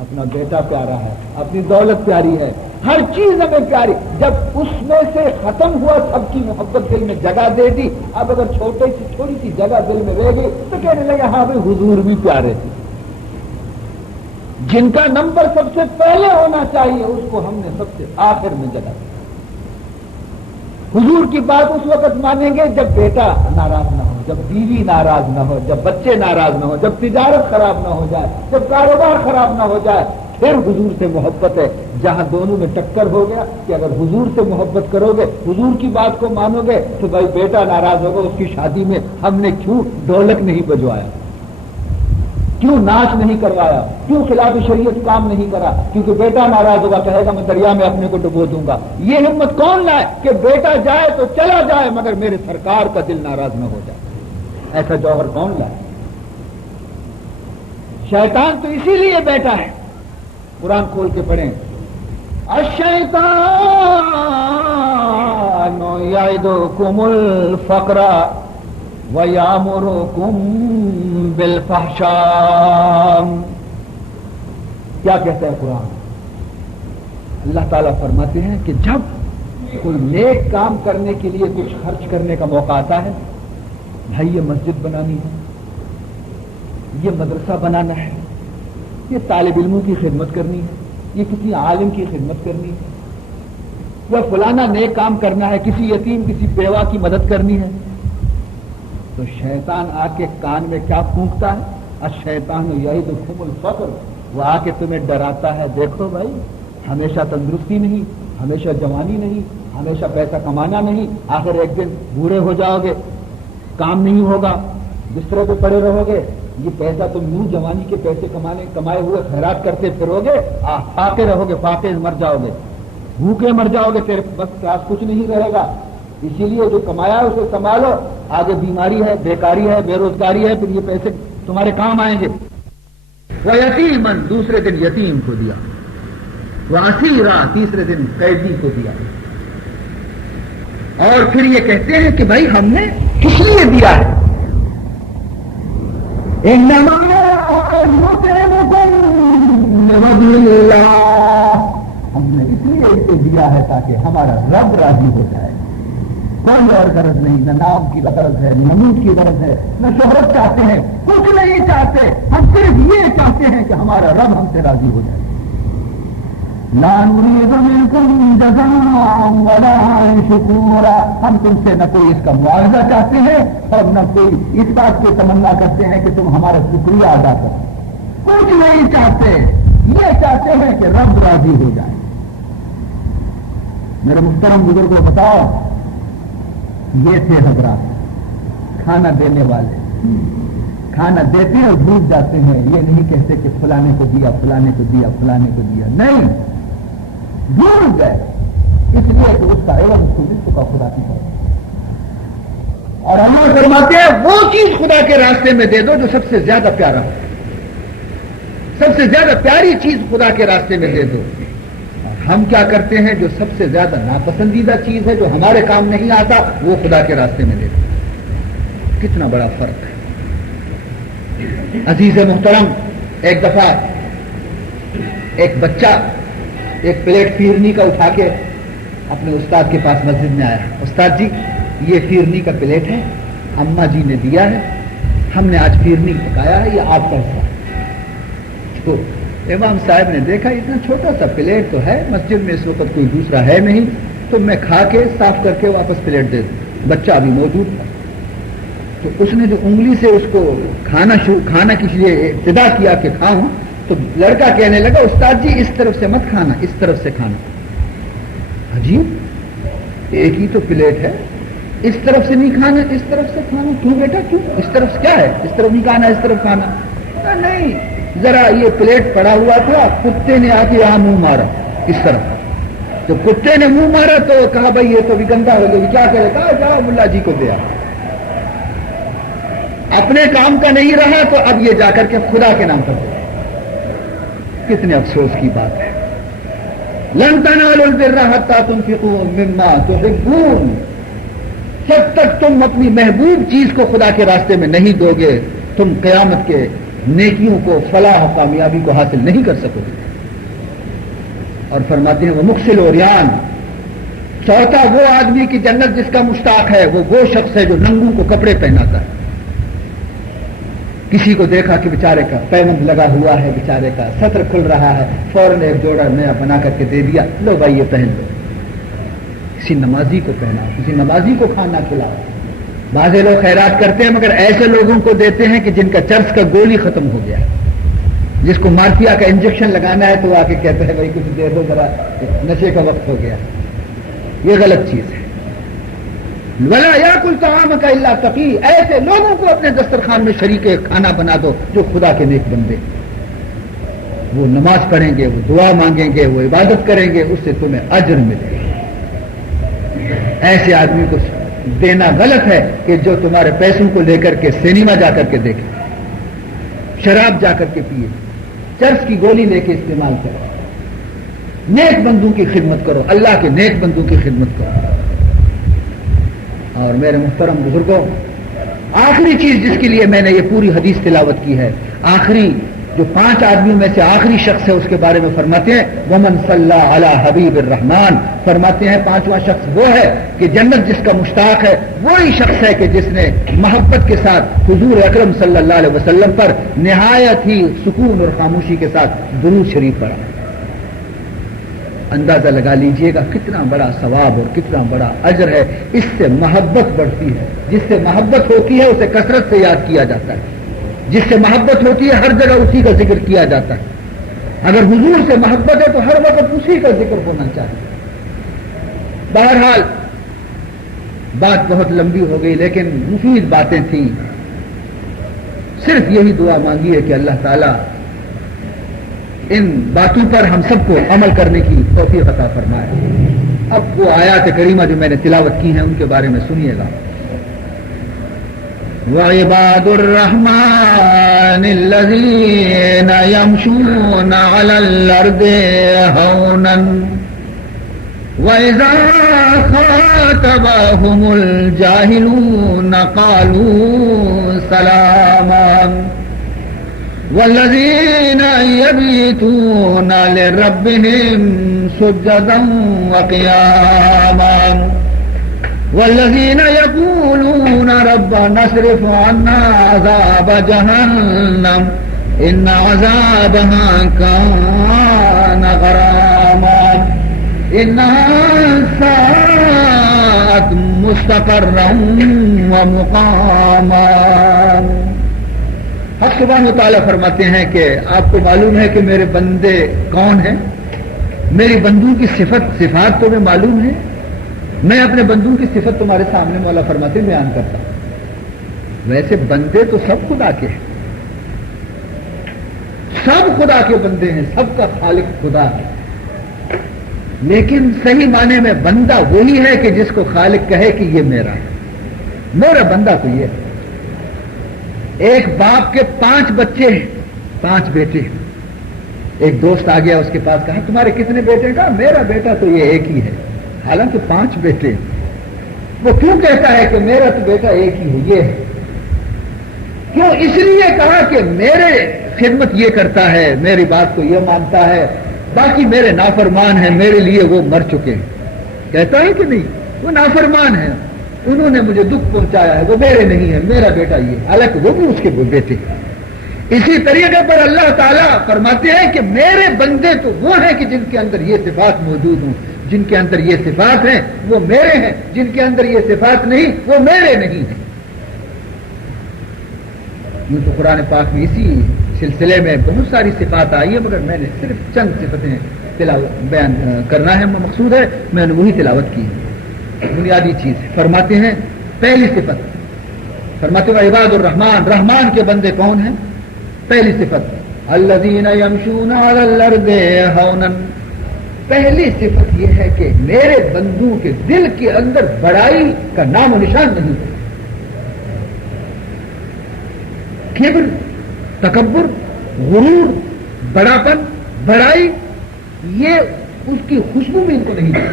اپنا بیٹا پیارا ہے، اپنی دولت پیاری ہے، ہر چیز ہمیں پیاری. جب اس میں سے ختم ہوا سب کی محبت دل میں جگہ دے دی، اب اگر چھوٹی سی جگہ دل میں رہ گئی تو کہنے لگے ہاں بھائی حضور بھی پیارے تھے. جن کا نمبر سب سے پہلے ہونا چاہیے اس کو ہم نے سب سے آخر میں جگہ دی. حضور کی بات اس وقت مانیں گے جب بیٹا ناراض نہ ہو، جب بیوی ناراض نہ ہو، جب بچے ناراض نہ ہو، جب تجارت خراب نہ ہو جائے، جب کاروبار خراب نہ ہو جائے. پھر حضور سے محبت ہے. جہاں دونوں میں ٹکر ہو گیا کہ اگر حضور سے محبت کرو گے، حضور کی بات کو مانو گے تو بھائی بیٹا ناراض ہوگا، اس کی شادی میں ہم نے کیوں ڈھولک نہیں بجوایا، کیوں ناچ نہیں کروایا، کیوں خلاف شریعت کام نہیں کرا؟ کیونکہ بیٹا ناراض ہوگا، کہے گا میں دریا میں اپنے کو ڈبو دوں گا. یہ ہمت کون لائے کہ بیٹا جائے تو چلا جائے مگر میرے سرکار کا دل ناراض نہ ہو جائے؟ ایسا جوہر کون لائے؟ شیطان تو اسی لیے بیٹا ہے. قرآن کھول کے پڑھیں، الشیطان یعدکم الفقر وَيَأْمُرُكُمْ بِالْفَحْشَاءِ. کیا کہتا ہے قرآن؟ اللہ تعالیٰ فرماتے ہیں کہ جب کوئی نیک کام کرنے کے لیے کچھ خرچ کرنے کا موقع آتا ہے، بھائی یہ مسجد بنانی ہے، یہ مدرسہ بنانا ہے، یہ طالب علموں کی خدمت کرنی ہے، یہ کسی عالم کی خدمت کرنی ہے، یا فلانا نیک کام کرنا ہے، کسی یتیم کسی بیوہ کی مدد کرنی ہے، تو شیطان آ کے کان میں کیا پھونکتا ہے؟ الشیطان یعدکم الفقر. وہ آ کے تمہیں ڈراتا ہے، دیکھو بھائی ہمیشہ تندرستی نہیں، ہمیشہ جوانی نہیں، ہمیشہ پیسہ کمانا نہیں، آخر ایک دن بوڑھے ہو جاؤ گے، کام نہیں ہوگا، بسترے پہ پڑے رہو گے. یہ پیسہ تم یوں جوانی کے پیسے کمائے ہوئے خیرات کرتے پھرو گے، فاقے رہو گے، فاقے مر جاؤ گے، بھوکے مر جاؤ گے، تیرے بس پاس کچھ نہیں رہے گا. اسی لیے جو کمایا ہے اسے سنبھالو، آگے بیماری ہے، بیکاری ہے، بے روزگاری ہے، پھر یہ پیسے تمہارے کام آئیں گے. وَيَتِيمًا، دوسرے دن یتیم کو دیا. وَأَسِيرًا، تیسرے دن قیدی کو دیا. اور پھر یہ کہتے ہیں کہ بھائی ہم نے کس لیے دیا ہے؟ إِنَّمَا نُطْعِمُكُمْ لِوَجْهِ اللَّهِ، ہم نے اس لیے اسے دیا ہے تاکہ ہمارا رب راضی ہو جائے. کوئی اور غرض نہیں، نہ نام کی غرض ہے، نہ نمود کی غرض ہے، نہ شہرت چاہتے ہیں، کچھ نہیں چاہتے. ہم صرف یہ چاہتے ہیں کہ ہمارا رب ہم سے راضی ہو جائے. لا نريد منكم جزاء ولا شكورا، ہم تم سے نہ کوئی اس کا معاوضہ چاہتے ہیں اور نہ کوئی اس بات کی تمنا کرتے ہیں کہ تم ہمارا شکریہ ادا کرو. کچھ نہیں چاہتے، یہ چاہتے ہیں کہ رب راضی ہو جائے. میرے محترم بزرگوں بتاؤ، یہ تھے حضرات کھانا دینے والے. کھانا دیتے ہیں اور بھول جاتے ہیں، یہ نہیں کہتے کہ فلانے کو دیا، فلانے کو دیا، فلانے کو دیا، نہیں، بھول گئے. اس لیے کہ اس کا علم اس کو مل چکا خدا کی طرف. اور ہم فرماتے ہیں وہ چیز خدا کے راستے میں دے دو جو سب سے زیادہ پیارا ہو، سب سے زیادہ پیاری چیز خدا کے راستے میں دے دو. ہم کیا کرتے ہیں؟ جو سب سے زیادہ ناپسندیدہ چیز ہے، جو ہمارے کام نہیں آتا، وہ خدا کے راستے میں دے دو. کتنا بڑا فرق ہے. عزیز محترم، ایک دفعہ ایک بچہ ایک پلیٹ فیرنی کا اٹھا کے اپنے استاد کے پاس مسجد میں آیا. استاد جی یہ فیرنی کا پلیٹ ہے، اماں جی نے دیا ہے، ہم نے آج فیرنی پکایا ہے، یہ آپ کا حصہ. تو امام صاحب نے دیکھا اتنا چھوٹا سا پلیٹ تو ہے، مسجد میں اس وقت کوئی دوسرا ہے نہیں، تو میں کھا کے صاف کر کے واپس پلیٹ دے دوں. بچہ ابھی موجود تھا، تو اس نے جو انگلی سے اس کو کھانا کے لیے ابتدا کیا کہ کھاؤں، تو لڑکا کہنے لگا استاد جی اس طرف سے مت کھانا، اس طرف سے کھانا. عجیب، ایک ہی تو پلیٹ ہے، اس طرف سے نہیں کھانا، اس طرف سے کھانا. کیوں بیٹا کیوں؟ اس طرف سے کیا ہے؟ اس طرف نہیں کھانا، اس طرف کھانا. نہیں، ذرا یہ پلیٹ پڑا ہوا تھا، کتے نے آ کے یہاں منہ مارا اس طرف. تو کتے نے منہ مارا تو کہا بھائی یہ تو بھی گندا ہو گیا، کیا کرے؟ کہا جاؤ ملا جی کو دیا. اپنے کام کا نہیں رہا تو اب یہ جا کر کے خدا کے نام پر دے. کتنے افسوس کی بات ہے. لن تنالوا البر حتى تنفقوا مما تحبون، جب تک تم اپنی محبوب چیز کو خدا کے راستے میں نہیں دو گے، تم قیامت کے نیکیوں کو، فلاح و کامیابی کو حاصل نہیں کر سکو گے۔ اور فرماتے ہیں وہ مقصل اوریان، چوتھا وہ آدمی کی جنت جس کا مشتاق ہے وہ شخص ہے جو ننگوں کو کپڑے پہناتا ہے۔ کسی کو دیکھا کہ بیچارے کا پیمند لگا ہوا ہے، بیچارے کا سطر کھل رہا ہے، فوراً ایک جوڑا نیا بنا کر کے دے دیا، لو بھائی یہ پہن لو۔ کسی نمازی کو پہنا، کسی نمازی کو کھانا کھلاؤ۔ بعض لوگ خیرات کرتے ہیں مگر ایسے لوگوں کو دیتے ہیں کہ جن کا چرس کا گولی ختم ہو گیا ہے، جس کو مارفیا کا انجیکشن لگانا ہے تو وہ آ کے کہتے ہیں بھائی کچھ دے دو ذرا، نشے کا وقت ہو گیا۔ یہ غلط چیز ہے۔ ولا یاکل طعامک الا تقی، ایسے لوگوں کو اپنے دسترخوان میں شریک کھانا بنا دو جو خدا کے نیک بندے، وہ نماز پڑھیں گے، وہ دعا مانگیں گے، وہ عبادت کریں گے، اس سے تمہیں اجر ملے گا۔ ایسے آدمی کو دینا غلط ہے کہ جو تمہارے پیسوں کو لے کر کے سینما جا کر کے دیکھے، شراب جا کر کے پیے، چرس کی گولی لے کے استعمال کرو۔ نیک بندوں کی خدمت کرو، اللہ کے نیک بندوں کی خدمت کرو۔ اور میرے محترم بزرگوں، آخری چیز جس کے لیے میں نے یہ پوری حدیث تلاوت کی ہے، آخری جو 5 آدمیوں میں سے آخری شخص ہے اس کے بارے میں فرماتے ہیں ومن صلی علی حبیب الرحمن، فرماتے ہیں 5واں شخص وہ ہے کہ جنت جس کا مشتاق ہے وہی شخص ہے کہ جس نے محبت کے ساتھ حضور اکرم صلی اللہ علیہ وسلم پر نہایت ہی سکون اور خاموشی کے ساتھ درود شریف پڑھا۔ اندازہ لگا لیجئے گا کتنا بڑا ثواب اور کتنا بڑا اجر ہے۔ اس سے محبت بڑھتی ہے، جس سے محبت ہوتی ہے اسے کثرت سے یاد کیا جاتا ہے، جس سے محبت ہوتی ہے ہر جگہ اسی کا ذکر کیا جاتا ہے۔ اگر حضور سے محبت ہے تو ہر وقت اسی کا ذکر ہونا چاہیے۔ بہرحال بات بہت لمبی ہو گئی لیکن مفید باتیں تھیں، صرف یہی دعا مانگی ہے کہ اللہ تعالیٰ ان باتوں پر ہم سب کو عمل کرنے کی توفیق عطا فرمائے۔ اب وہ آیات کریمہ جو میں نے تلاوت کی ہیں ان کے بارے میں سنیے گا۔ وعباد الرحمن الذين يمشون على الأرض هونا وإذا خاطبهم الجاهلون قالوا سلاما والذين يبيتون لربهم سجدا وقياما والذين يقولون ربنا اصرف عنا عذاب جهنم إن عذابها كان غراما إنها ساءت مستقرا ومقاما۔ حق سبحانہ وتعالیٰ فرماتے ہیں کہ آپ کو معلوم ہے کہ میرے بندے کون ہیں، میری بندوں کی صفات تمہیں معلوم ہے، میں اپنے بندوں کی صفت تمہارے سامنے مولا فرماتے بیان کرتا ہوں۔ ویسے بندے تو سب خدا کے ہیں، سب خدا کے بندے ہیں، سب کا خالق خدا ہے، لیکن صحیح معنی میں بندہ وہی ہے کہ جس کو خالق کہے کہ یہ میرا ہے، میرا بندہ تو یہ ہے۔ ایک باپ کے 5 بچے ہیں، 5 بیٹے ہیں، ایک دوست آ گیا اس کے پاس، کہا تمہارے کتنے بیٹے؟ کہا میرا بیٹا تو یہ ایک ہی ہے، حالانکہ 5 بیٹے ہیں۔ وہ کیوں کہتا ہے کہ میرا تو بیٹا ایک ہی ہے؟ یہ ہے کیوں؟ اس لیے کہا کہ میرے خدمت یہ کرتا ہے، میری بات کو یہ مانتا ہے، باقی میرے نافرمان ہیں، میرے لیے وہ مر چکے ہیں۔ کہتا ہے کہ نہیں، وہ نافرمان ہیں، انہوں نے مجھے دکھ پہنچایا ہے، وہ میرے نہیں ہے، میرا بیٹا یہ، حالانکہ وہ بھی اس کے بیٹے۔ اسی طریقے پر اللہ تعالیٰ فرماتے ہیں کہ میرے بندے تو وہ ہیں کہ جن کے اندر یہ صفات موجود ہوں، جن کے اندر یہ صفات ہیں وہ میرے ہیں، جن کے اندر یہ صفات نہیں وہ میرے نہیں ہیں۔ یوں تو قرآن پاک میں اسی سلسلے میں بہت ساری صفات آئی ہے، مگر میں نے صرف چند صفتیں بیان کرنا ہے مقصود ہے، میں نے وہی تلاوت کی ہے۔ بنیادی چیز فرماتے ہیں، پہلی صفت فرماتے ہیں عباد الرحمن، رحمان کے بندے کون ہیں؟ پہلی صفت الذین یمشون علی الارض ہونا، پہلی صفت یہ ہے کہ میرے بندوں کے دل کے اندر بڑائی کا نام و نشان نہیں ہے۔ کبر، تکبر، غرور، بڑاپن، بڑائی، یہ اس کی خوشبو بھی ان کو نہیں ہے۔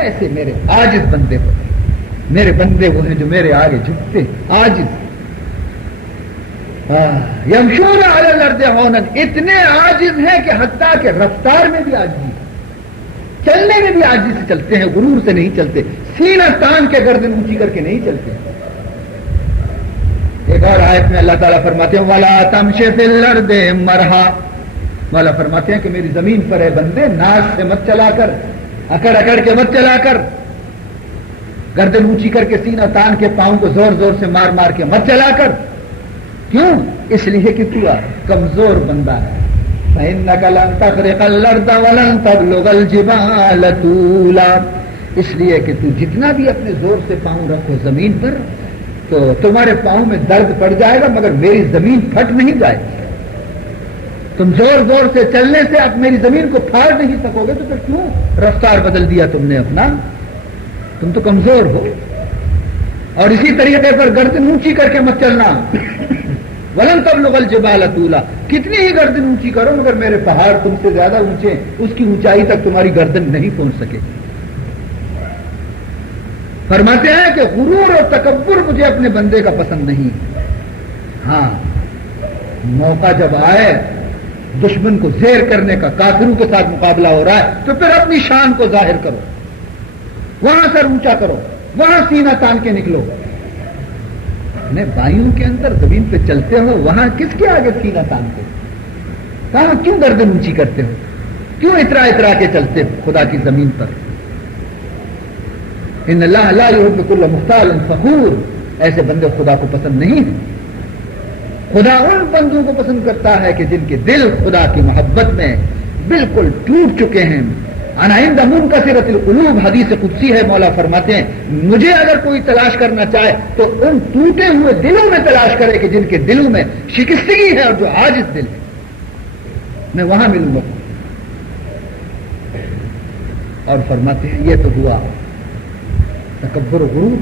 ایسے میرے عاجز بندے ہوتے ہیں، میرے بندے وہ ہیں جو میرے آگے جھکتے عاجز۔ یمشون علی الارض ہونا، اتنے عاجز ہیں کہ حتیٰ کہ رفتار میں بھی عاجزی، چلنے میں بھی عاجزی سے چلتے ہیں، غرور سے نہیں چلتے، سینہ تان کے گردن اونچی کر کے نہیں چلتے۔ ایک اور آیت میں اللہ تعالیٰ فرماتے ہیں وَلَا تَمْشِ فِي الْأَرْضِ مَرْحًا، مولا فرماتے ہیں کہ میری زمین پر ہے بندے ناز سے مت چلا کر، اکڑ اکڑ کے مت چلا کر، گردن اونچی کر کے سینہ تان کے پاؤں کو زور زور سے مار مار کے مت چلا کر۔ کیوں؟ اس لیے کہ تو کمزور بندہ ہے۔ فَإِنَّكَ لَن تَخْرِقَ الْأَرْضَ وَلَن تَبْلُغَ الْجِبَالَ طُولًا، اس لیے کہ تو جتنا بھی اپنے زور سے پاؤں رکھو زمین پر تو تمہارے پاؤں میں درد پڑ جائے گا مگر میری زمین پھٹ نہیں جائے گی۔ تم زور زور سے چلنے سے اب میری زمین کو پھاڑ نہیں سکو گے، تو پھر کیوں رفتار بدل دیا تم نے اپنا؟ تم تو کمزور ہو۔ اور اسی طریقے پر گردن اونچی کر کے مت چلنا، ولن تبلغ الجبال طولا، کتنی ہی گردن اونچی کرو مگر میرے پہاڑ تم سے زیادہ اونچے، اس کی اونچائی تک تمہاری گردن نہیں پہنچ سکے۔ فرماتے ہیں کہ غرور اور تکبر مجھے اپنے بندے کا پسند نہیں۔ ہاں، موقع جب آئے دشمن کو زیر کرنے کا، کافروں کے ساتھ مقابلہ ہو رہا ہے، تو پھر اپنی شان کو ظاہر کرو، وہاں سر اونچا کرو، وہاں سینہ تان کے نکلو۔ اپنے بھائیوں کے اندر زمین پہ چلتے ہو، وہاں کس کے آگے سینہ تانتے ہو؟ کہاں کیوں گردن اونچی کرتے ہو؟ کیوں اترا اترا کے چلتے ہو خدا کی زمین پر؟ ان اللہ لا یحب کل مختال فخور، ایسے بندے خدا کو پسند نہیں ہیں۔ خدا ان بندوں کو پسند کرتا ہے کہ جن کے دل خدا کی محبت میں بالکل ٹوٹ چکے ہیں۔ انا عند منکسرۃ القلوب، حدیث قدسی ہے، مولا فرماتے ہیں مجھے اگر کوئی تلاش کرنا چاہے تو ان ٹوٹے ہوئے دلوں میں تلاش کرے کہ جن کے دلوں میں شکستگی ہے اور جو عاجز دل ہے، میں وہاں ملوں گا۔ اور فرماتے ہیں یہ تو ہوا تکبر و غرور،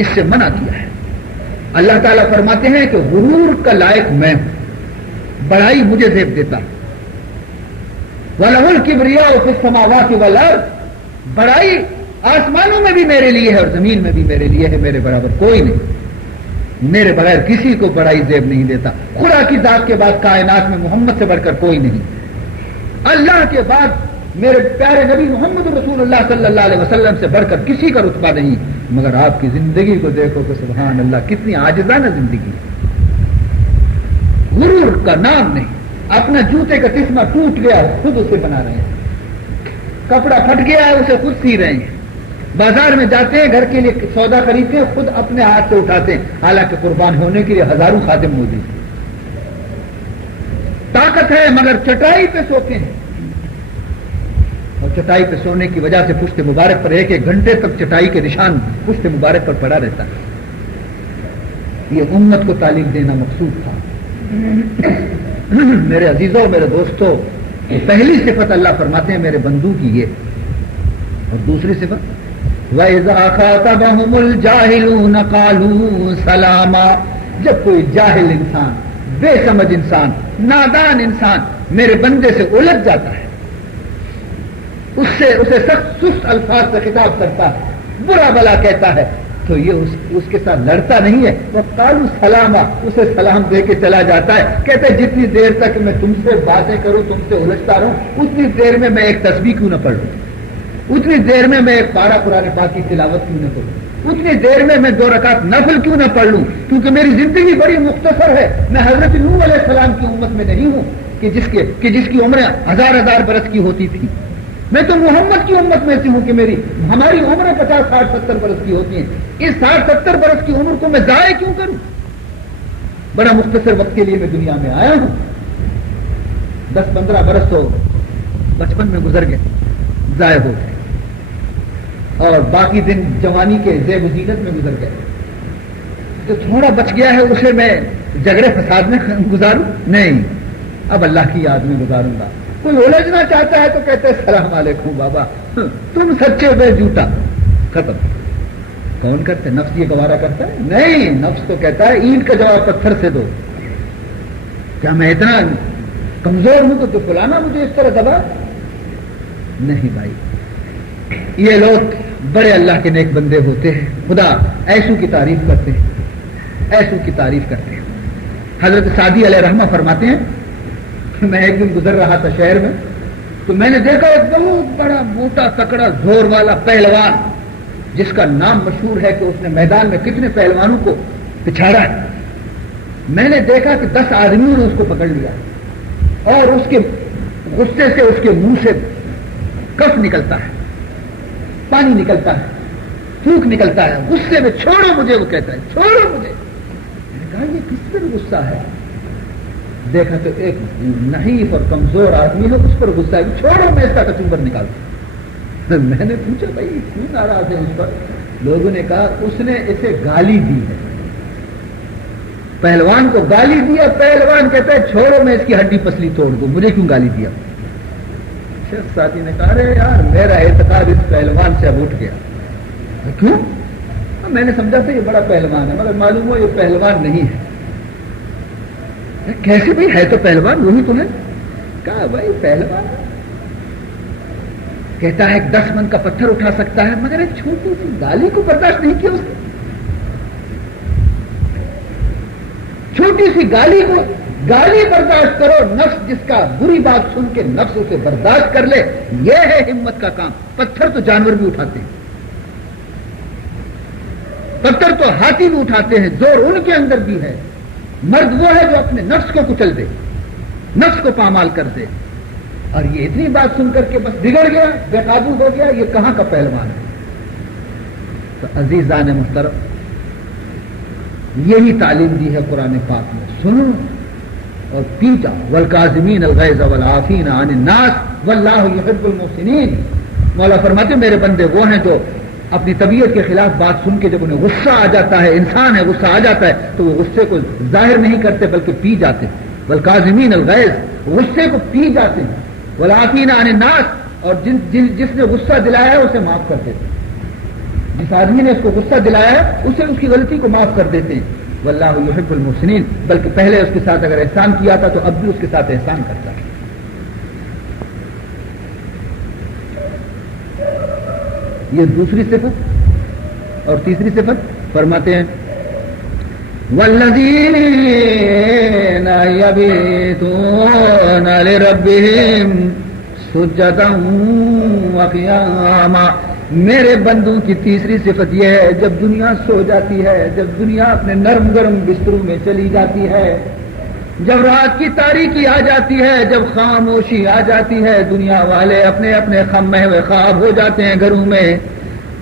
اس سے منع کیا ہے۔ اللہ تعالیٰ فرماتے ہیں کہ غرور کا لائق میں ہوں، بڑائی مجھے زیب دیتا ہے۔ وَلَهُ الْكِبْرِيَاءُ فِي السَّمَاوَاتِ وَالْأَرْضِ، بڑائی آسمانوں میں بھی میرے لیے ہے اور زمین میں بھی میرے لیے ہے، میرے برابر کوئی نہیں، میرے بغیر کسی کو بڑائی زیب نہیں دیتا۔ خدا کی ذات کے بعد کائنات میں محمد سے بڑھ کر کوئی نہیں، اللہ کے بعد میرے پیارے نبی محمد رسول اللہ صلی اللہ علیہ وسلم سے بڑھ کر کسی کا رتبہ نہیں۔ مگر آپ کی زندگی کو دیکھو کہ سبحان اللہ کتنی عاجزانہ زندگی ہے، غرور کا نام نہیں۔ اپنا جوتے کا تسمہ ٹوٹ گیا ہے خود اسے بنا رہے ہیں، کپڑا پھٹ گیا ہے اسے خود سی رہے ہیں، بازار میں جاتے ہیں گھر کے لیے سودا خریدتے ہیں خود اپنے ہاتھ سے اٹھاتے ہیں، حالانکہ قربان ہونے کے لیے ہزاروں خادم موجود ہیں۔ طاقت ہے مگر چٹائی پہ سوتے ہیں، اور چٹائی پہ سونے کی وجہ سے پشت مبارک پر ایک ایک گھنٹے تک چٹائی کے نشان پشت مبارک پر پڑا رہتا ہے۔ یہ امت کو تعلیم دینا مقصود تھا۔ میرے عزیزوں، میرے دوستوں، پہلی صفت اللہ فرماتے ہیں میرے بندوں کی یہ، اور دوسری صفت وَإِذَا خَاطَبَهُمُ الْجَاهِلُونَ قَالُوا سَلَامًا، جب کوئی جاہل انسان، بے سمجھ انسان، نادان انسان میرے بندے سے الجھ جاتا ہے، اسے سخت سست الفاظ سے خطاب کرتا ہے، برا بلا کہتا ہے، تو یہ اس کے ساتھ لڑتا نہیں ہے، وہ قالوا سلاما، اسے سلام دے کے چلا جاتا ہے۔ کہتے ہیں جتنی دیر تک میں تم سے باتیں کروں، تم سے الجھتا رہوں، اتنی دیر میں میں ایک تسبیح کیوں نہ پڑھ لوں، اتنی دیر میں میں ایک پارہ قرآن پاک کی تلاوت کیوں نہ کروں، اتنی دیر میں 2 رکعت نفل کیوں نہ پڑھ لوں، کیونکہ میری زندگی بڑی مختصر ہے۔ میں حضرت نوح علیہ السلام کی امت میں نہیں ہوں کہ جس کی عمریں 1000 برس کی ہوتی تھی، میں تو محمد کی امت میں سے ہوں کہ ہماری عمریں 50 60 70 برس کی ہوتی ہیں۔ اس 60 70 برس کی عمر کو میں ضائع کیوں کروں؟ بڑا مختصر وقت کے لیے میں دنیا میں آیا ہوں، 10 15 برس تو بچپن میں گزر گئے، ضائع ہو گئے، اور باقی دن جوانی کے زیب و زینت میں گزر گئے، تو تھوڑا بچ گیا ہے اسے میں جھگڑے فساد میں گزاروں؟ نہیں، اب اللہ کی یاد میں گزاروں گا۔ کوئی الجھنا چاہتا ہے تو کہتے ہیں السلام علیکم بابا، تم سچے بے جھوٹا، ختم۔ کون کرتے؟ نفس یہ گوارا کرتا ہے؟ نہیں، نفس تو کہتا ہے اینٹ کا جواب پتھر سے دو۔ کیا میں اتنا کمزور ہوں تو فلانا مجھے اس طرح دبا؟ نہیں بھائی، یہ لوگ بڑے اللہ کے نیک بندے ہوتے ہیں، خدا ایسو کی تعریف کرتے ہیں، ایسو کی تعریف کرتے ہیں۔ حضرت سعدی علیہ رحمہ فرماتے ہیں کہ میں ایک دن گزر رہا تھا شہر میں، تو میں نے دیکھا ایک بہت بڑا موٹا تکڑا زور والا پہلوان، جس کا نام مشہور ہے کہ اس نے میدان میں کتنے پہلوانوں کو پچھاڑا ہے۔ میں نے دیکھا کہ 10 آدمیوں نے اس کو پکڑ لیا اور اس کے غصے سے اس کے منہ سے کف نکلتا ہے، پانی نکلتا ہے، تھوک نکلتا ہے، غصے میں چھوڑو مجھے، وہ کہتا ہے چھوڑو مجھے۔ میں نے کہا یہ کس پر غصہ ہے؟ دیکھا تو ایک نحیف اور کمزور آدمی ہے، اس پر غصہ ہے، چھوڑو میں اس کا کچمبر نکالتا ہوں۔ میں نے پوچھا بھائی کیوں ناراض ہے اس پر؟ لوگوں نے کہا اس نے اسے گالی دی ہے، پہلوان کو گالی دیا، پہلوان کہتا ہے چھوڑو میں اس کی ہڈی پسلی توڑ دوں، مجھے کیوں گالی دیا؟ شیخ ساتھی نے کہا ارے یار میرا اعتقاد اس پہلوان سے اب اٹھ گیا۔ کیوں؟ میں نے سمجھا تھا یہ بڑا پہلوان ہے، مگر معلوم ہو یہ پہلوان نہیں ہے۔ کیسے بھائی ہے تو پہلوان، وہی تو ہے۔ کہا بھائی پہلوان کہتا ہے 10 من کا پتھر اٹھا سکتا ہے، مگر ایک چھوٹی سی گالی کو برداشت نہیں کیا اس نے۔ چھوٹی سی گالی برداشت کرو، نفس جس کا بری بات سن کے نفس اسے برداشت کر لے، یہ ہے ہمت کا کام۔ پتھر تو جانور بھی اٹھاتے ہیں، پتھر تو ہاتھی بھی اٹھاتے ہیں، زور ان کے اندر بھی ہے۔ مرد وہ ہے جو اپنے نفس کو کچل دے، نفس کو پامال کر دے، اور یہ اتنی بات سن کر کے بس بگڑ گیا، بے قابو ہو گیا، یہ کہاں کا پہلوان ہے؟ تو عزیزان محترم، یہی تعلیم دی ہے قرآن پاک میں، سنو اور پیٹا، والکاظمین الغیظ والعافین عن الناس واللہ یحب المحسنین۔ مولا فرماتے میرے بندے وہ ہیں جو اپنی طبیعت کے خلاف بات سن کے جب انہیں غصہ آ جاتا ہے، انسان ہے غصہ آ جاتا ہے تو وہ غصے کو ظاہر نہیں کرتے بلکہ پی جاتے ہیں۔ والکاظمین الغیظ، غصے کو پی جاتے ہیں، والعافین عن الناس، اور جس نے غصہ دلایا ہے اسے معاف کر دیتے ہیں، جس آدمی نے اس کو غصہ دلایا ہے اسے اس کی غلطی کو معاف کر دیتے ہیں۔ واللہ یحب المحسنین، بلکہ پہلے اس کے ساتھ اگر احسان کیا تھا تو اب بھی اس کے ساتھ احسان کرتا ہے۔ یہ دوسری صفت، اور تیسری صفت فرماتے ہیں والذین یبیتون لربہم سجدا وقیاما۔ میرے بندوں کی تیسری صفت یہ ہے جب دنیا سو جاتی ہے، جب دنیا اپنے نرم گرم بستروں میں چلی جاتی ہے، جب رات کی تاریکی آ جاتی ہے، جب خاموشی آ جاتی ہے، دنیا والے اپنے اپنے خم میں ہوئے خواب ہو جاتے ہیں گھروں میں،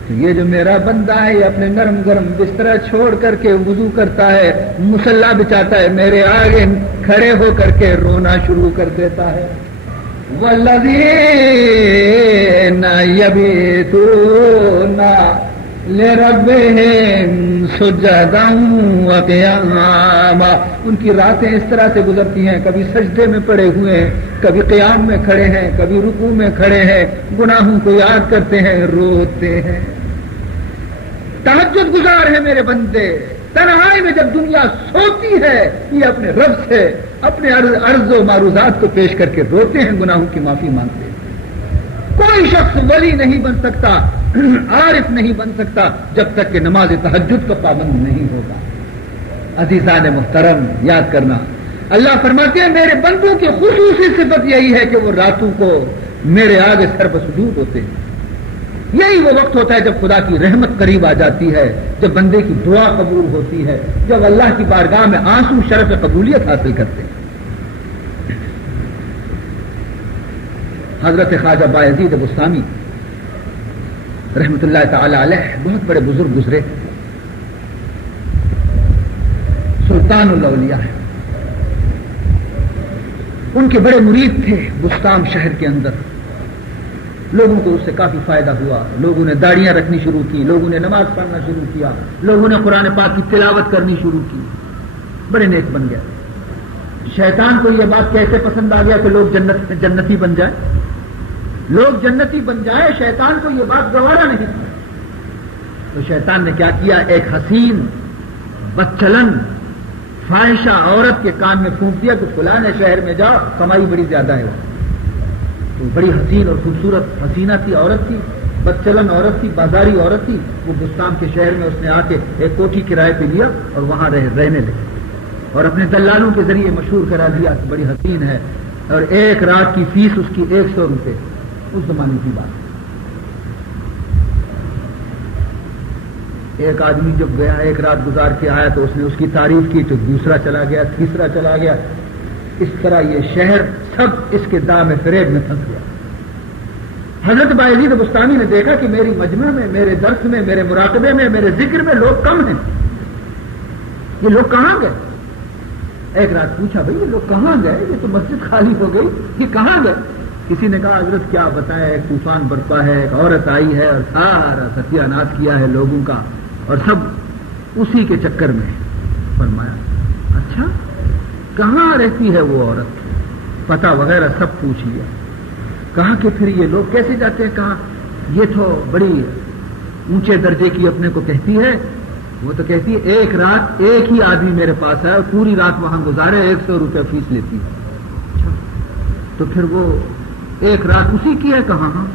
تو یہ جو میرا بندہ ہے یہ اپنے نرم گرم بستر چھوڑ کر کے وضو کرتا ہے، مصلی بچاتا ہے، میرے آگے کھڑے ہو کر کے رونا شروع کر دیتا ہے۔ والذین یبیتون لربہم سجدا وقیاما۔ ان کی راتیں اس طرح سے گزرتی ہیں، کبھی سجدے میں پڑے ہوئے ہیں، کبھی قیام میں کھڑے ہیں، کبھی رکوع میں کھڑے ہیں، گناہوں کو یاد کرتے ہیں، روتے ہیں، تہجد گزار ہے میرے بندے۔ تنہائی میں جب دنیا سوتی ہے یہ اپنے رب سے اپنے عرض و معروضات کو پیش کر کے روتے ہیں، گناہوں کی معافی مانگتے ہیں۔ کوئی شخص ولی نہیں بن سکتا، عارف نہیں بن سکتا جب تک کہ نماز تہجد کا پابند نہیں ہوگا۔ عزیزان محترم یاد کرنا، اللہ فرماتے ہیں میرے بندوں کی خصوصی صفت یہی ہے کہ وہ راتوں کو میرے آگے سر بسجود ہوتے ہیں۔ یہی وہ وقت ہوتا ہے جب خدا کی رحمت قریب آ جاتی ہے، جب بندے کی دعا قبول ہوتی ہے، جب اللہ کی بارگاہ میں آنسو شرف قبولیت حاصل کرتے ہیں۔ حضرت خواجہ بایزید بستامی رحمت اللہ تعالی علیہ بہت بڑے بزرگ گزرے، سلطان الاولیاء ہے، ان کے بڑے مرید تھے بستام شہر کے اندر۔ لوگوں کو اس سے کافی فائدہ ہوا، لوگوں نے داڑیاں رکھنی شروع کی، لوگوں نے نماز پڑھنا شروع کیا، لوگوں نے قرآن پاک کی تلاوت کرنی شروع کی، بڑے نیک بن گئے۔ شیطان کو یہ بات کیسے پسند آ گیا کہ لوگ جنتی بن جائیں، لوگ جنتی بن جائیں، شیطان کو یہ بات گوارا نہیں تھی۔ تو شیطان نے کیا کیا، ایک حسین بدچلن فاحشہ عورت کے کان میں پھونک دیا کہ فلاں شہر میں جاؤ، کمائی بڑی زیادہ ہے۔ وہ بڑی حسین اور خوبصورت حسینہ تھی، عورت تھی، بدچلن عورت تھی، بازاری عورت تھی۔ وہ بستان کے شہر میں اس نے آ کے ایک کوٹھی کرائے پہ لیا اور وہاں رہنے لگے۔ اور اپنے دلالوں کے ذریعے مشہور کرا دیا کہ بڑی حسین ہے، اور 1 رات کی فیس اس کی 100 روپے، اس زمانے کی بات ہے۔ ایک آدمی جب گیا 1 رات گزار کے آیا تو اس نے اس کی تعریف کی، تو دوسرا چلا گیا، تیسرا چلا گیا، اس طرح یہ شہر سب اس کے دام فریب میں پھنس گیا۔ حضرت بایزید بستانی نے دیکھا کہ میری مجمع میں، میرے درس میں، میرے مراقبے میں، میرے ذکر میں لوگ کم ہیں، یہ لوگ کہاں گئے؟ ایک رات پوچھا بھئی یہ لوگ کہاں گئے؟ یہ تو مسجد خالی ہو گئی، یہ کہاں گئے؟ کسی نے کہا حضرت کیا بتائیں، ایک طوفان برپا ہے، ایک عورت آئی ہے اور سارا ستیہ ناش کیا ہے لوگوں کا، اور سب اسی کے چکر میں ہے۔ فرمایا اچھا کہاں رہتی ہے وہ عورت؟ پتہ وغیرہ سب پوچھ لیا۔ کہا کہ پھر یہ لوگ کیسے جاتے ہیں؟ کہا یہ تو بڑی اونچے درجے کی اپنے کو کہتی ہے، وہ تو کہتی ہے 1 رات ایک ہی آدمی میرے پاس ہے اور پوری رات وہاں گزارے 100 روپے فیس لیتی ہے۔ تو پھر وہ 1 رات اسی کی ہے؟ کہاں؟ ہاں۔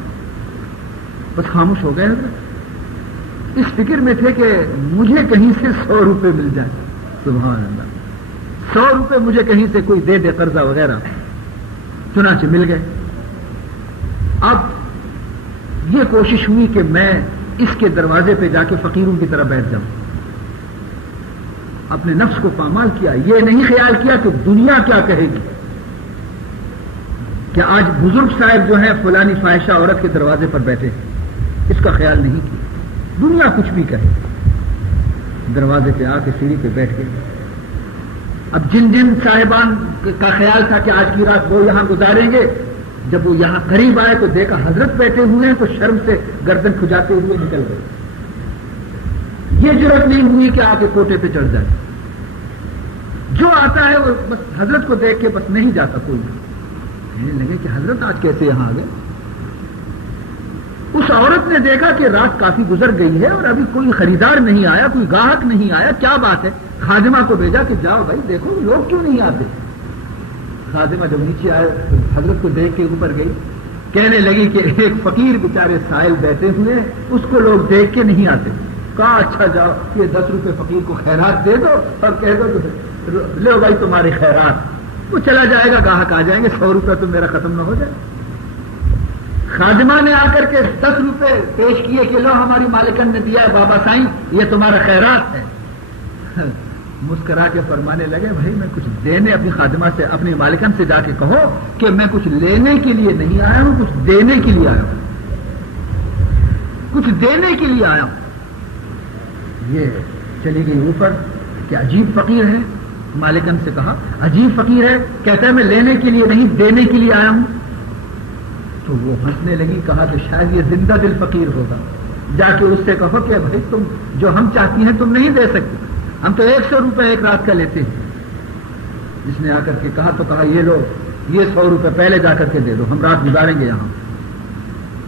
بس خاموش ہو گئے حضرت، اس فکر میں تھے کہ مجھے کہیں سے 100 روپے مل جائے۔ سبحان اللہ، 100 روپے مجھے کہیں سے کوئی دے دے قرضہ وغیرہ۔ چنانچہ مل گئے۔ اب یہ کوشش ہوئی کہ میں اس کے دروازے پہ جا کے فقیروں کی طرح بیٹھ جاؤں۔ اپنے نفس کو پامال کیا، یہ نہیں خیال کیا کہ دنیا کیا کہے گی، کہ آج بزرگ صاحب جو ہیں فلانی فاحشہ عورت کے دروازے پر بیٹھے، اس کا خیال نہیں کیا، دنیا کچھ بھی کہے۔ دروازے پہ آ کے سیڑھی پہ بیٹھ گئے۔ اب جن جن صاحبان کا خیال تھا کہ آج کی رات وہ یہاں گزاریں گے، جب وہ یہاں قریب آئے تو دیکھا حضرت بیٹھے ہوئے ہیں، تو شرم سے گردن کھجاتے ہوئے نکل گئے۔ یہ جرأت نہیں ہوئی کہ آ کے کوٹے پہ چڑھ جائے۔ جو آتا ہے وہ بس حضرت کو دیکھ کے بس نہیں جاتا کوئی۔ کہنے لگے کہ حضرت آج کیسے یہاں آ گئے؟ اس عورت نے دیکھا کہ رات کافی گزر گئی ہے اور ابھی کوئی خریدار نہیں آیا، کوئی گاہک نہیں آیا، کیا بات ہے؟ خادمہ کو بھیجا کہ جاؤ بھائی دیکھو لوگ کیوں نہیں آتے۔ خادمہ جب نیچے آئے حضرت کو دیکھ کے اوپر گئی، کہنے لگی کہ ایک فقیر بیچارے سائل بیٹھے ہوئے ہیں، اس کو لوگ دیکھ کے نہیں آتے۔ کہا اچھا جاؤ یہ 10 روپے فقیر کو خیرات دے دو اور کہہ دو کہ لو بھائی تمہاری خیرات، وہ چلا جائے گا، گاہک آ جائیں گے، 100 روپے تو میرا ختم نہ ہو جائے۔ خادمہ نے آ کر کے 10 روپے پیش کیے کہ لو ہماری مالکن نے دیا ہے بابا سائیں، یہ تمہارا خیرات ہے۔ مسکرا کے فرمانے لگے بھائی میں کچھ دینے، اپنی خادمہ سے اپنی مالکن سے جا کے کہو کہ میں کچھ لینے کے لیے نہیں آیا ہوں، کچھ دینے کے لیے آیا ہوں، کچھ دینے کے لیے آیا ہوں۔ یہ چلی گئی اوپر کہ عجیب فقیر ہے۔ مالکن سے کہا عجیب فقیر ہے، کہتا ہے میں لینے کے لیے نہیں دینے کے لیے آیا ہوں۔ تو وہ ہنسنے لگی، کہا کہ شاید یہ زندہ دل فقیر ہوگا، جا کے اس سے کہو کہ بھائی تم جو ہم چاہتی ہیں تم نہیں دے سکتے، ہم تو 100 روپے 1 رات کا لیتے ہیں۔ اس نے آ کر کے کہا تو کہا یہ لو یہ 100 روپے پہلے جا کر کے دے دو، ہم رات گزاریں گے یہاں۔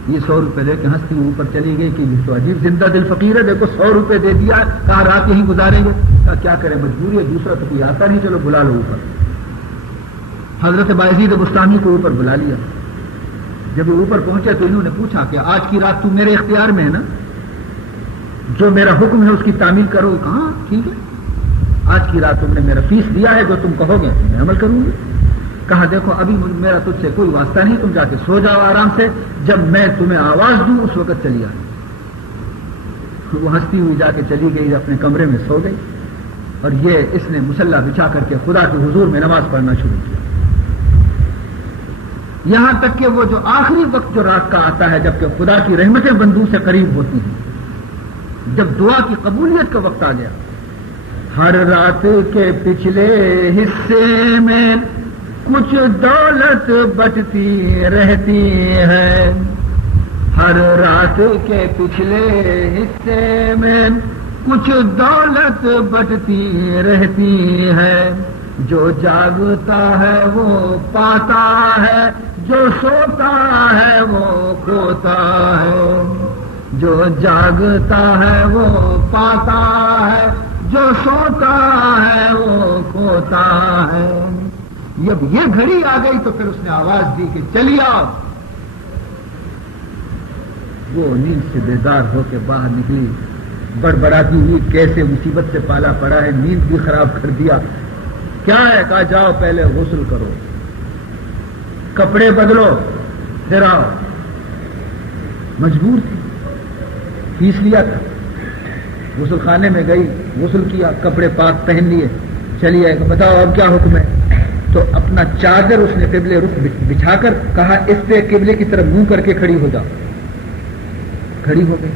یہ 100 روپے لے کے ہنستی اوپر چلی گئی کہ یہ تو عجیب زندہ دل فقیر ہے، دیکھو 100 روپے دے دیا، کہا رات یہیں گزاریں گے۔ کہا کیا کریں مجبوری ہے، دوسرا تو کوئی آتا نہیں، چلو بلا لو اوپر۔ حضرت بایزید بستانی کو اوپر بلا لیا۔ جب وہ اوپر پہنچے تو انہوں نے پوچھا کہ آج کی رات تو میرے اختیار میں ہے نا، جو میرا حکم ہے اس کی تعمیل کرو۔ کہاں ٹھیک ہے، آج کی رات تم نے میرا فیس دیا ہے، جو تم کہو گے میں عمل کروں گی۔ کہا دیکھو ابھی میرا تجھ سے کوئی واسطہ نہیں، تم جا کے سو جاؤ آرام سے، جب میں تمہیں آواز دوں اس وقت چلی آئی۔ وہ ہنستی ہوئی جا کے چلی گئی، اپنے کمرے میں سو گئی، اور یہ اس نے مصلی بچھا کر کے خدا کے حضور میں نماز پڑھنا شروع کیا، یہاں تک کہ وہ جو آخری وقت جو رات کا آتا ہے جبکہ خدا کی رحمتیں بندوں سے قریب ہوتی ہیں، جب دعا کی قبولیت کا وقت آ گیا۔ ہر رات کے پچھلے حصے میں کچھ دولت بچتی رہتی ہے، ہر رات کے پچھلے حصے میں کچھ دولت بچتی رہتی ہے، جو جاگتا ہے وہ پاتا ہے، جو سوتا ہے وہ کھوتا ہے، جو جاگتا ہے وہ پاتا ہے، جو سوتا ہے وہ کھوتا ہے۔ جب یہ گھڑی آ گئی تو پھر اس نے آواز دی کہ چلی آؤ۔ وہ نیند سے بیدار ہو کے باہر نکلی، بڑبڑاتی ہوئی، کیسے مصیبت سے پالا پڑا ہے، نیند بھی خراب کر دیا، کیا ہے؟ کہا جاؤ پہلے غسل کرو، کپڑے بدلو، پھر آؤ۔ مجبور تھی، فیس لیا تھا، غسل خانے میں گئی، غسل کیا، کپڑے پاک پہن لیے، چلی آئے، بتاؤ اب کیا حکم ہے؟ تو اپنا چادر اس نے قبلے رخ بچھا کر کہا اس پہ قبلے کی طرف منہ کر کے کھڑی ہو جاؤ۔ کھڑی ہو گئی،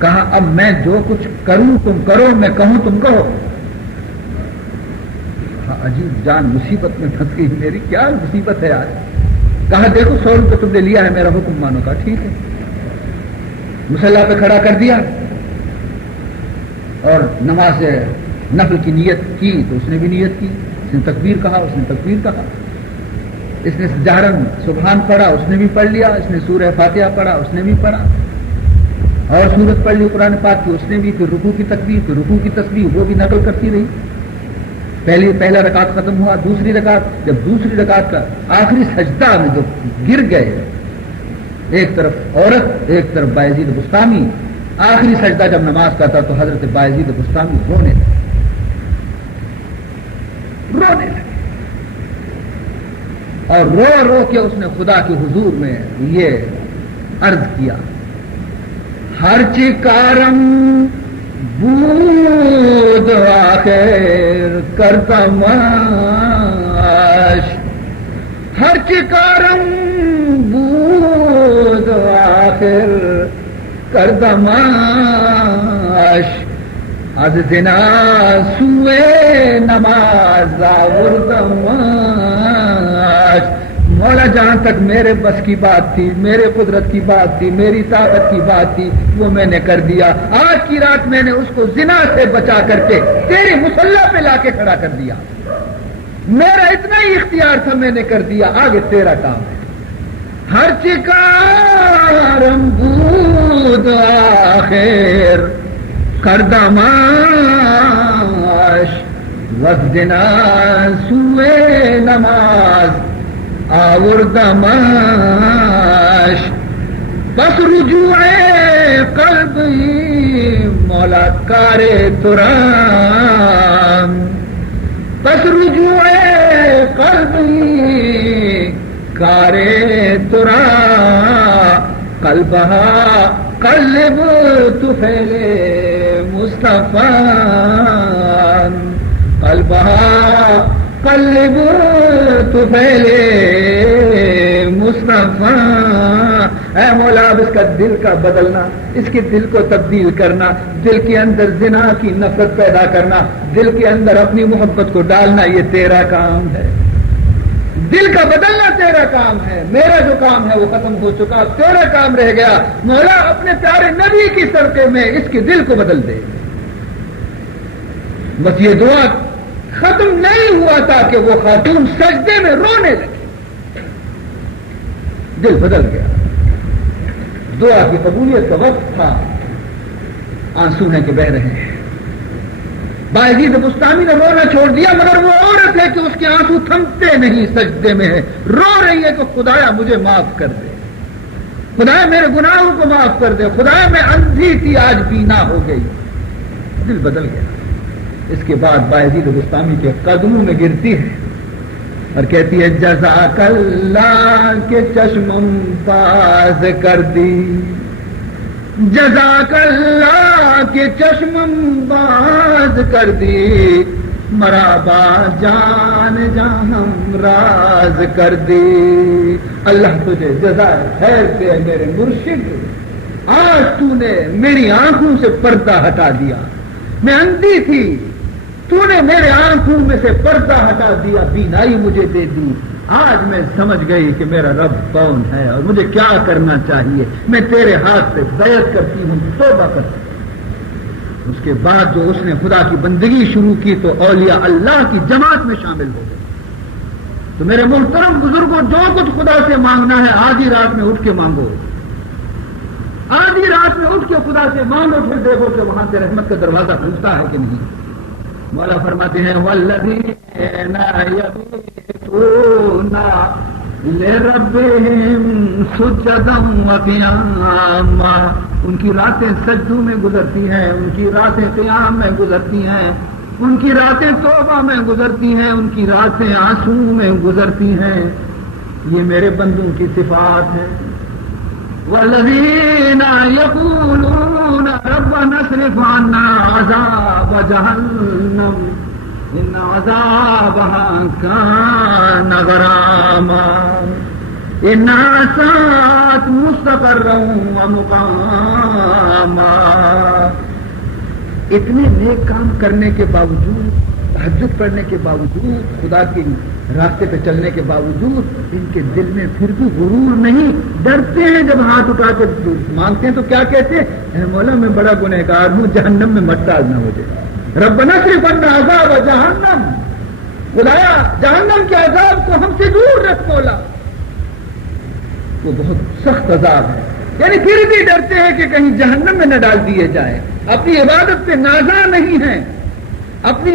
کہا اب میں جو کچھ کروں تم کرو، میں کہوں تم کہو۔ عجیب جان مصیبت میں پھنس گئی میری، کیا مصیبت ہے آج؟ کہا دیکھو 100 روپے تم نے لیا ہے، میرا حکم مانو۔ کہا ٹھیک ہے، مصلی پہ کھڑا کر دیا اور نماز نفل کی نیت کی تو اس نے بھی نیت کی، اس نے تکبیر کہا، اس نے تکبیر کہا، اس نے جہرن سبحان پڑھا، اس نے بھی پڑھ لیا، اس نے سورہ فاتحہ پڑھا، اس نے بھی پڑھا، اور سورت پڑھ لی قرآن پاک کی، اس نے بھی، پھر رکوع کی تکبیر، پھر رکوع کی تسبیح، وہ بھی نقل کرتی رہی۔ پہلا رکعت ختم ہوا، دوسری رکعت، جب دوسری رکعت کا آخری سجدہ میں جو گر گئے، ایک طرف عورت ایک طرف بایزید بستامی، آخری سجدہ جب نماز کا تھا تو حضرت بایزید بستامی رونے لگے اور رو رو کے اس نے خدا کے حضور میں یہ عرض کیا، ہر چکارم بود آخر کرتا ماش، ہر چکارم بود آخر کرتا ماش، از زنا سوئے نماز آوردم ماش۔ مولا جہاں تک میرے بس کی بات تھی، میرے قدرت کی بات تھی، میری طاقت کی بات تھی، وہ میں نے کر دیا۔ آج کی رات میں نے اس کو زنا سے بچا کر کے تیری مصلی پہ لا کے کھڑا کر دیا، میرا اتنا ہی اختیار تھا، میں نے کر دیا، آگے تیرا کام ہے۔ ہر چکارم بود آخر کردماش، وزدنا سوئے نماز آوردماش، بس رجوع قلب مولا کار ترام، بس رجوع قلب کار ترا، قلبہ قلب طفیل مصطفیٰ، قلبہ قلب طفیل مصطفیٰ۔ اے مولا اب اس کا دل کا بدلنا، اس کے دل کو تبدیل کرنا، دل کے اندر زنا کی نفرت پیدا کرنا، دل کے اندر اپنی محبت کو ڈالنا، یہ تیرا کام ہے۔ دل کا بدلنا تیرا کام ہے، میرا جو کام ہے وہ ختم ہو چکا، تیرا کام رہ گیا۔ مولا اپنے پیارے نبی کی صدقے میں اس کے دل کو بدل دے۔ بس یہ دعا ختم نہیں ہوا تھا کہ وہ خاتون سجدے میں رونے لگی، دل بدل گیا۔ دعا کی قبولیت کا وقت تھا، آنسو ہیں کہ بہ رہے ہیں۔ بایزید بستامی نے رونا چھوڑ دیا، مگر وہ عورت ہے کہ اس کے آنسو تھمتے نہیں، سجدے میں ہے، رو رہی ہے کہ خدایا مجھے معاف کر دے، خدایا میرے گناہوں کو معاف کر دے، خدایا میں اندھی تھی آج بینا ہو گئی۔ دل بدل گیا۔ اس کے بعد بایزید بستامی کے قدموں میں گرتی ہے اور کہتی ہے جزاک اللہ کے چشمم باز کر دی، جزاک اللہ کے چشمم باز کر دی، مرابا جان جہاں راز کر دی۔ اللہ تجھے جزائے خیر دے میرے مرشد، آج تو نے میری آنکھوں سے پردہ ہٹا دیا، میں اندھی تھی، تو نے میرے آنکھوں میں سے پردہ ہٹا دیا، بینائی مجھے دے دی، آج میں سمجھ گئی کہ میرا رب کون ہے اور مجھے کیا کرنا چاہیے، میں تیرے ہاتھ سے بیعت کرتی ہوں، توبہ کرتی ہوں۔ اس کے بعد جو اس نے خدا کی بندگی شروع کی تو اولیاء اللہ کی جماعت میں شامل ہو گئے۔ تو میرے محترم بزرگوں، جو کچھ خدا سے مانگنا ہے آدھی رات میں اٹھ کے مانگو، آدھی رات میں اٹھ کے خدا سے مانگو، پھر دیکھو کہ وہاں سے رحمت کا دروازہ کھلتا ہے کہ نہیں۔ مولا فرماتے ہیں والذین یبیتون لربہم سجدا وقیاما، ان کی راتیں سجدوں میں گزرتی ہیں، ان کی راتیں قیام میں گزرتی ہیں، ان کی راتیں توبہ میں گزرتی ہیں، ان کی راتیں آنسو میں گزرتی ہیں. یہ میرے بندوں کی صفات ہے. والذین یقولون ربنا اصرف عنا عذاب جہنم ان عذابها کان غراما انها ساءت مستقرا ومقاما. اتنے نیک کام کرنے کے باوجود، تہجد پڑھنے کے باوجود، خدا کے راستے پہ چلنے کے باوجود ان کے دل میں پھر بھی غرور نہیں. ڈرتے ہیں جب ہاتھ اٹھا کے مانگتے ہیں تو کیا کہتے ہیں؟ اے مولا میں بڑا گنہگار ہوں، جہنم میں مت ڈالنا مجھے. ربنا اصرف عنا عذاب جہنم، خدایا جہنم کے عذاب کو ہم سے دور رکھ مولا. وہ بہت سخت عذاب ہے. یعنی پھر بھی ڈرتے ہیں کہ کہیں جہنم میں نہ ڈال دیے جائیں. اپنی عبادت پہ نازاں نہیں ہیں، اپنی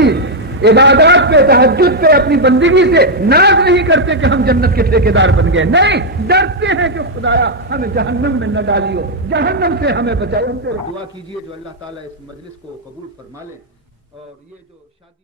عبادات پہ، تہجد پہ، اپنی بندگی سے ناز نہیں کرتے کہ ہم جنت کے ٹھیکیدار بن گئے. نہیں، ڈرتے ہیں کہ خدایا ہمیں جہنم میں نہ ڈالیو، جہنم سے ہمیں بچائے. ہم سے دعا کیجیے جو اللہ تعالیٰ اس مجلس کو قبول فرما لے. اور یہ جو شادی